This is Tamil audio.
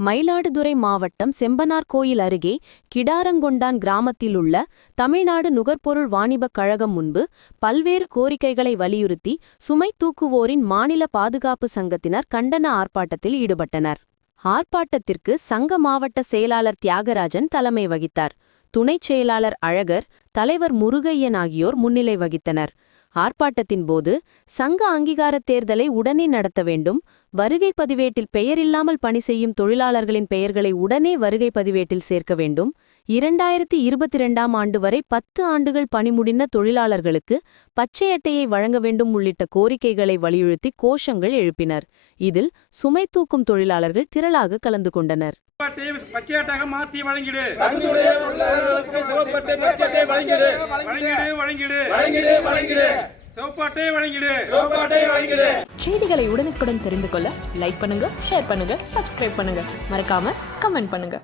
மயிலாடுதுறை மாவட்டம் செம்பனார்கோயில் அருகே கிடாரங்கொண்டான் கிராமத்தில் உள்ள தமிழ்நாடு நுகர்பொருள் வாணிபக் கழகம் முன்பு பல்வேறு கோரிக்கைகளை வலியுறுத்தி சுமை தூக்குவோரின் மாநில பாதுகாப்பு சங்கத்தினர் கண்டன ஆர்ப்பாட்டத்தில் ஈடுபட்டனர். ஆர்ப்பாட்டத்திற்கு சங்க மாவட்ட செயலாளர் தியாகராஜன் தலைமை வகித்தார். துணைச் செயலாளர் அழகர் தலைவர் முருகையன் ஆகியோர் முன்னிலை வகித்தனர். ஆர்ப்பாட்டத்தின் போது சங்க அங்கீகாரத் தேர்தலை உடனே நடத்த வேண்டும். வருகை பதிவேட்டில் பெயரில்லாமல் பணி செய்யும் தொழிலாளர்களின் பெயர்களை உடனே வருகை பதிவேட்டில் சேர்க்க வேண்டும். இரண்டாயிரத்தி இருபத்தி இரண்டாம் ஆண்டு வரை பத்து ஆண்டுகள் பணி முடிந்த தொழிலாளர்களுக்கு பச்சை அட்டையை வழங்க வேண்டும் உள்ளிட்ட கோரிக்கைகளை வலியுறுத்தி கோஷங்கள் எழுப்பினர். இதில் சுமை தூக்கும் தொழிலாளர்கள் திரளாக கலந்து கொண்டனர். பச்சையட்டாக மாத்தி வழங்கிடு. சிவப்பட்டை வழங்கிடு. வழங்கிடு வழங்கிடு. வழங்கிடு வழங்கிடு. சிவப்பாட்டை வழங்கிடு. சிவப்பட்டை வழங்கிடு. செய்திகளை உடனுக்குடன் தெரிந்து கொள்ள லைக் பண்ணுங்க ஷேர் பண்ணுங்க சப்ஸ்கிரைப் பண்ணுங்க. மறக்காம கமெண்ட் பண்ணுங்க.